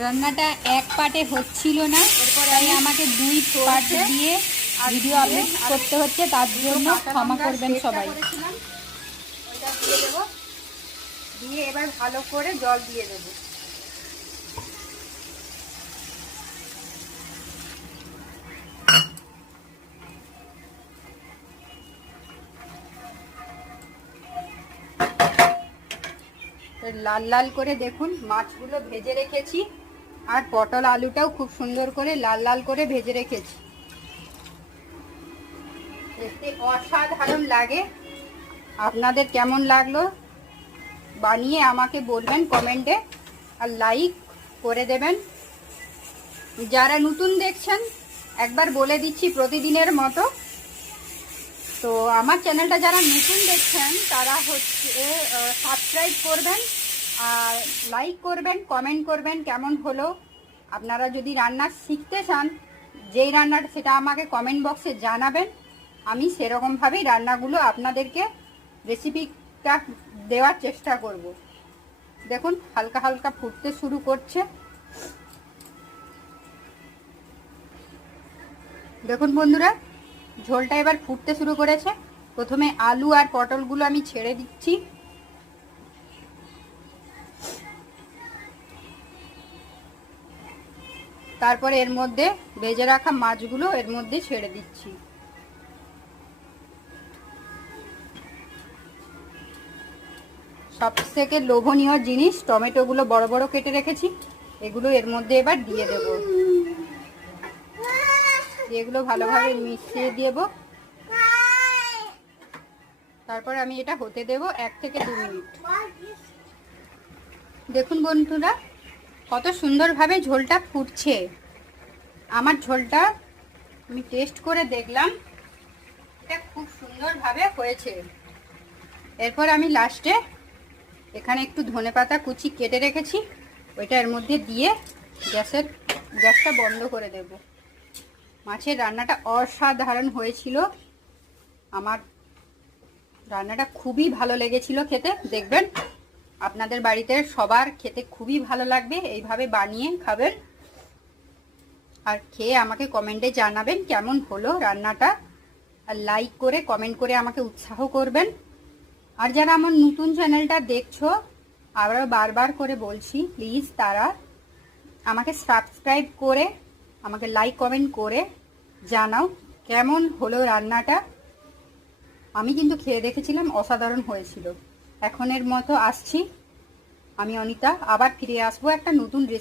রান্নাটা এক পার্টে হচ্ছিল না, তাই আমাকে দুই পার্ট দিয়ে ভিডিও আপলোড করতে হচ্ছে, তার জন্য ক্ষমা করবেন সবাই। ওইটা দিয়ে দেবো, দিয়ে এবার ভালো করে জল দিয়ে দেবো। লাল লাল করে দেখুন মাছগুলো ভেজে রেখেছি, আর পটল আলুটাও খুব সুন্দর করে লাল লাল করে ভেজে রেখেছি। দেখতে অসাধারণ লাগে। আপনাদের কেমন লাগলো বানিয়ে আমাকে বলবেন কমেন্টে, আর লাইক করে দেবেন। যারা নতুন দেখছেন একবার বলে দিচ্ছি প্রতিদিনের মতো, তো আমার চ্যানেলটা যারা নতুন দেখছেন তারা হচ্ছে সাবস্ক্রাইব করবেন আর লাইক করবেন, কমেন্ট করবেন কেমন হলো। আপনারা যদি রান্না শিখতে চান যেই রান্নাটা, সেটা আমাকে কমেন্ট বক্সে জানাবেন। আমি সেরকমভাবেই রান্নাগুলো আপনাদেরকে রেসিপিটা দেওয়ার চেষ্টা করব। দেখুন হালকা হালকা ফুটতে শুরু করছে। দেখুন বন্ধুরা, ঝোলটা এবার ফুটতে শুরু করেছে। প্রথমে আলু আর পটলগুলো আমি ছেড়ে দিচ্ছি। তারপরে এর মধ্যে ভেজে রাখা মাছগুলো এর মধ্যে ছেড়ে দিচ্ছি। সবথেকে লোভনীয় জিনিস, টমেটোগুলো বড় বড় কেটে রেখেছি, এগুলো এর মধ্যে এবার দিয়ে দেব। এগুলো ভালোভাবে মিশিয়ে দেব। তারপর আমি এটা হতে দেব 1 থেকে 2 মিনিট। দেখুন বন্ধুরা কত সুন্দরভাবে ঝোলটা ফুটছে। আমার ঝোলটা আমি টেস্ট করে দেখলাম, এটা খুব সুন্দরভাবে হয়েছে। এরপর আমি লাস্টে এখানে একটু ধনেপাতা কুচি কেটে রেখেছি, ওইটা এর মধ্যে দিয়ে গ্যাসটা বন্ধ করে দেব। মাছের রান্নাটা অসাধারণ হয়েছিল। আমার রান্নাটা খুবই ভালো লেগেছিল খেতে। দেখবেন আপনাদের বাড়িতে সবার খেতে খুবই ভালো লাগবে, এইভাবে বানিয়ে খাবেন। আর খেয়ে আমাকে কমেন্টে জানাবেন কেমন হলো রান্নাটা, আর লাইক করে কমেন্ট করে আমাকে উৎসাহ করবেন। আর যারা আমার নতুন চ্যানেলটা দেখছো, আবারও বারবার করে বলছি, প্লিজ তারা আমাকে সাবস্ক্রাইব করে আমাকে লাইক কমেন্ট করে জানাও কেমন হলো রান্নাটা। আমি কিন্তু খেয়ে দেখেছিলাম, অসাধারণ হয়েছিল। এখনের মতো আসছি, আমি অনিতা, আবার ফিরে আসবো একটা নতুন রেসিপি।